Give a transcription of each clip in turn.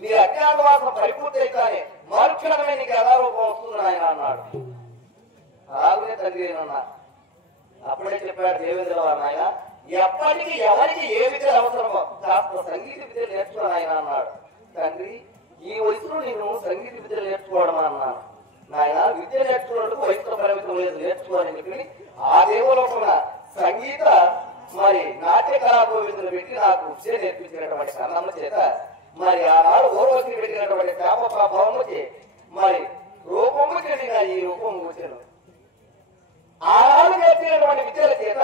నీ అజ్ఞాతవాసం పరిపూర్తి అయితేనే మరుక్షణమే నీకు యథారూపం వస్తుంది ఆయన అన్నాడు. అలాగే తండ్రి అన్నా. అప్పుడే చెప్పాడు దేవేంద్ర వారు, ఆయన ఎప్పటికీ ఎవరికి ఏ విద్య అవసరమో కాస్త సంగీత విద్య నేర్చుకోని ఆయన అన్నాడు. తండ్రి ఈ వయసులో నేను సంగీత విద్య నేర్చుకోవడం అన్నాను. నాయన విద్య నేర్చుకున్నట్టు వయసులో పరిమితం లేదు, నేర్చుకోవాలని చెప్పి ఆ దేవులోకున్న సంగీత మరి నాట్య కళాభూమిని పెట్టి నాకు విద్య నేర్పించినటువంటి కన్నమ్మ చేత మరి ఆనాడు ఓర్వశిని పెట్టినటువంటి శాప ప్రభావముకి మరి రూపము చెందిన ఈ రూపము వచ్చాను. ఆనాడు నేర్చినటువంటి విద్యల చేత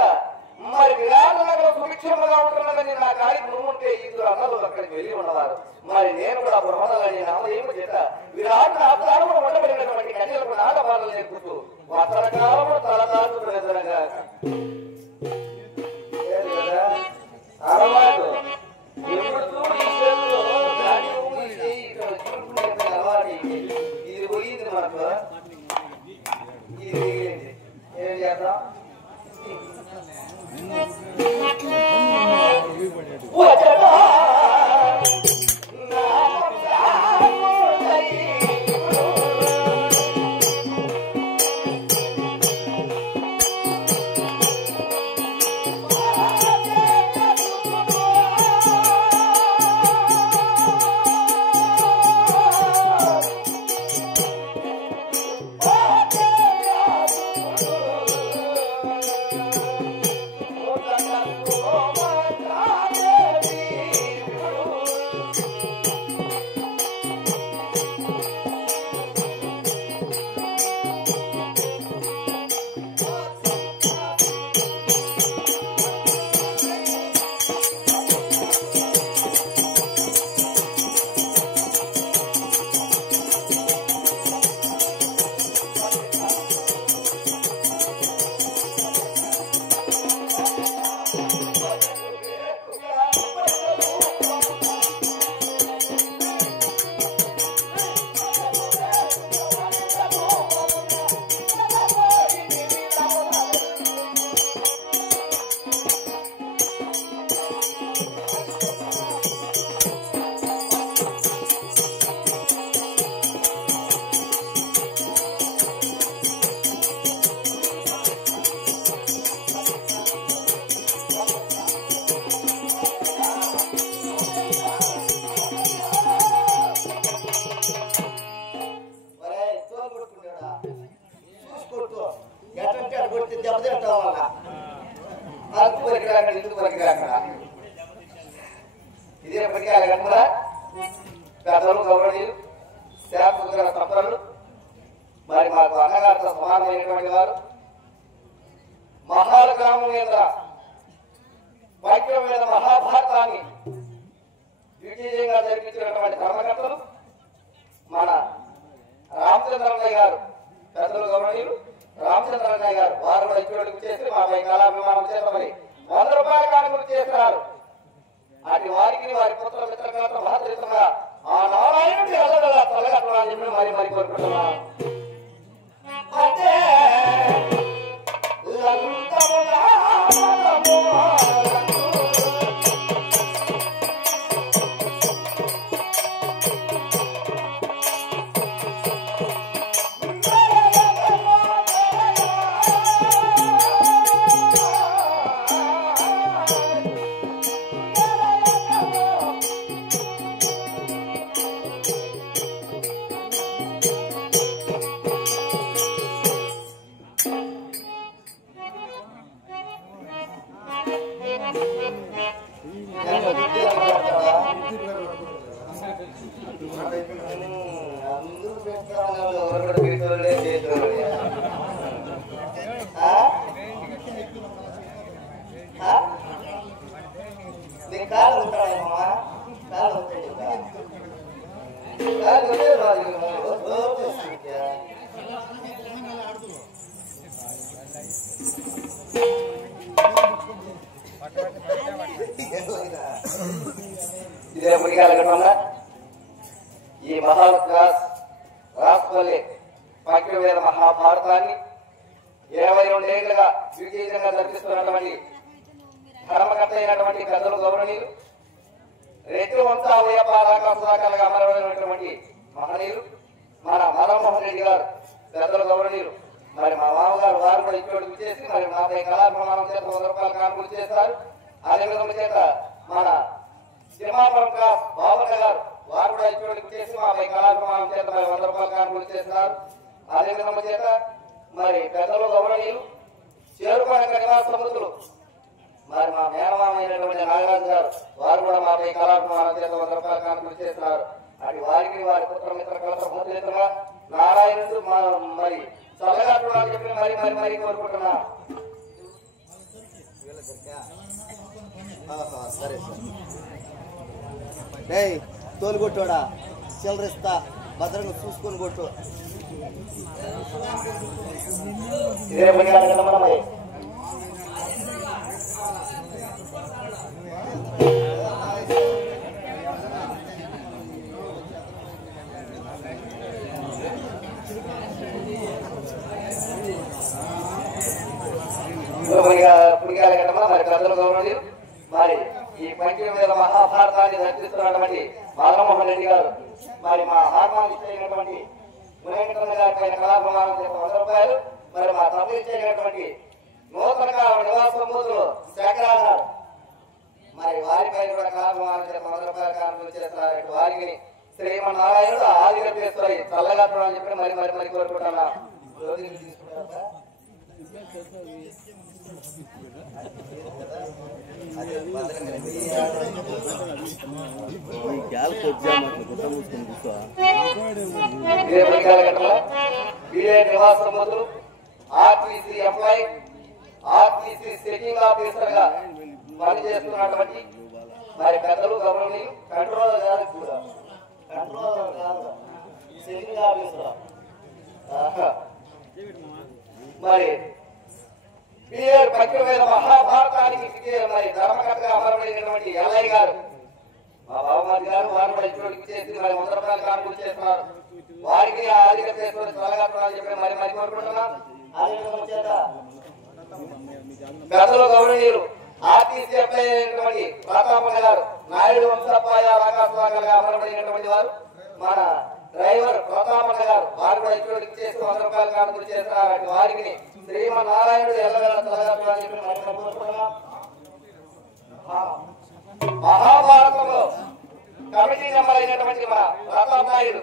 మరి విరాటనగర సుభిక్షముగా ఉంటున్నదని నా కాడికి నువ్వుంటే ఇద్దరు అన్నలు అక్కడికి వెళ్ళి ఉన్నవారు. మరి నేను కూడా బ్రహ్మణని నామదేవుడు చేత విరాట ఆధారము ఉండబడినటువంటి కన్యలకు నాటపాలలు నేర్పుతూ వస్త్రకాలము తలదాచుకునేదనగా అలవాటు ఎప్పుడు చూడు ఈ చేతిలో దాని ఇక్కడ చూసుకునే అలవాటు ఇది పోయింది మనకు. ఇది ఏం చేద్దాం? ఇదే పడికాకుండా పెద్దలు గౌరవనీయులు శాస్త్ర సంపన్నులు మరి మాకు అన్నగారితో సమానమైనటువంటి వారు మహాల గ్రామం మీద వాక్యం మీద మహాభారతాన్ని విజయంగా జరిపించినటువంటి ధర్మకర్తలు మన రామచంద్రన్నయ్య గారు, పెద్దలు గౌరవనీయులు రామచంద్రన్నయ్య గారు, వారు కూడా ఇటువంటి చేసి మాపై కళాభిమానం చేత మరి 100 రూపాయల కానుకలు చేస్తున్నారు. అటు వారికి వారి పుత్ర మిత్రకాలతో మహత్తరితంగా ఆ నారాయణుడి అల్లగా తలగట్టాలని చెప్పి మరి కోరుకుంటున్నాను. ఇదే ముడికాల ఈ రాష్ట్రంలో పక్కివేద మహాభారతాన్ని 22 ఏళ్లుగా విజయంగా జరిపిస్తున్నటువంటి ధర్మకర్త అయినటువంటి పెద్దలు గౌరవనీయులు రెడ్డి వంశాలయపారాకాశాలుగా అమరమైనటువంటి మహనీయులు మన మదన్మోహన్ రెడ్డి గారు పెద్దలు గౌరవనీయులు. మరి మా మామగారు వారు కూడా ఇటువంటి చేసి మరి మాపై కళాభిమానం చేత 100 రూపాయలు కానుకలు చేస్తారు. అదేవిధంగా చేత మన సింహాపురం బాబన్న గారు వారు కూడా ఇటువంటి చేసి మాపై కళాభిమానం చేత మరి 100 రూపాయలు కానుకలు చేస్తున్నారు. అదేవిధంగా చేత మరి పెద్దలు గౌరవనీయులు చేరుకోవడం నివాస సముద్రులు మరి మా మేనమామ అయినటువంటి నాగరాజు గారు వారు కూడా మాపై కళాభిమానం చేత 100 రూపాయలు కానుకలు చేస్తున్నారు. అది వారికి వారి పుత్ర మిత్ర కళ నారాయణుడు మరి చల్లగా చూడాలని చెప్పి మరి మరి మరి కోరుకుంటున్నా. సరే సార్ తోలు కొట్టోడా చిల్లరిస్తా భద్రంగా చూసుకొని కొట్టు. ఇదే మరి మరి పెద్దలు గౌరవనీయులు మరి ఈ పంచమేద మహాభారతాన్ని రచిస్తున్నటువంటి మదన్మోహన్ రెడ్డి గారు మరి మా ఆత్మాన్ని ఇచ్చేటువంటి మునేంద్ర గారి పైన కళాభిమానం 100 రూపాయలు మరి మా తమ్ముడు ఇచ్చేటువంటి నూతన నివాస సముద్రులు శేఖరాలు గారు మరి వారిపైన కూడా కళాభిమానం 100 రూపాయలు కానుకలు చేస్తున్నారు. వారికి శ్రీమన్నారాయణుడు ఆదిగా చేస్తాయి చల్లగా అని చెప్పి మరి మరి మరి కోరుకుంటున్నా. నివాస సముద్రులు RTC employee RTC checking officer గా పనిచేస్తున్నటువంటి మరి పెద్దలు గౌరవనీయులు కంట్రోల్ గారు కూడా చెకింగ్ ఆఫీసర్ మరి పంచమేద మహాభారతానికి మరి ధర్మకర్తగా అమరమైనటువంటి ఎల్లయ్య గారు మా బాబుమతి గారు వారు కూడా ఇటువంటి చేసి మరి 100 రూపాయలు కానుకలు చేస్తున్నారు. వారికి ఆర్థిక చేసుకుని త్వరగా చెప్పి మరి మరి కోరుకుంటున్నాం. పెద్దలు గౌరవనీయులు ఆర్టీసీ అప్లై అయినటువంటి ప్రతాపన్న గారు నాయుడు వంశపాయాలుగా అమరమైనటువంటి వారు మన డ్రైవర్ ప్రతాపన్న గారు వారు కూడా ఇటువంటి చేసి 100 రూపాయలు కానుకలు చేస్తున్నారు. వారికి శ్రీమన్నారాయణుడు మహాభారతంలో కమిటీ మెంబర్ అయినటువంటి మన ప్రతాప్ నాయుడు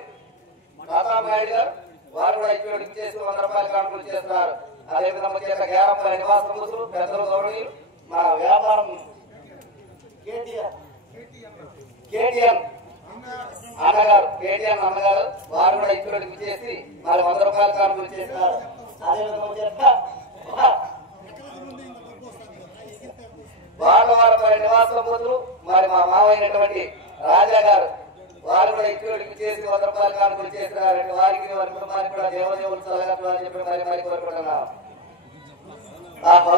గారు వారు కూడా ఇటువంటి చేసి 100 రూపాయలు కానుకలు చేస్తున్నారు. అదేవిధంగా చేత గ్యారంపై నివాస సముద్రులు పెద్దలు గౌరవనీయులు మన వ్యాపారం కేటీఎన్ అన్నగారు వారు కూడా ఇటువంటి చేసి మరి 100 రూపాయలు కానుకలు చేస్తున్నారు. వాడవాడపై నివాస సముద్రులు మరి మా మావైనటువంటి రాజా గారు వారు కూడా ఇటువంటి చేసి 100 రూపాయలు కానుకలు చేస్తున్నారు. వారికి వారి కుటుంబానికి కూడా దేవదేవులు చల్లగా అని చెప్పి మరి మరి కోరుకుంటున్నాం. ఆహో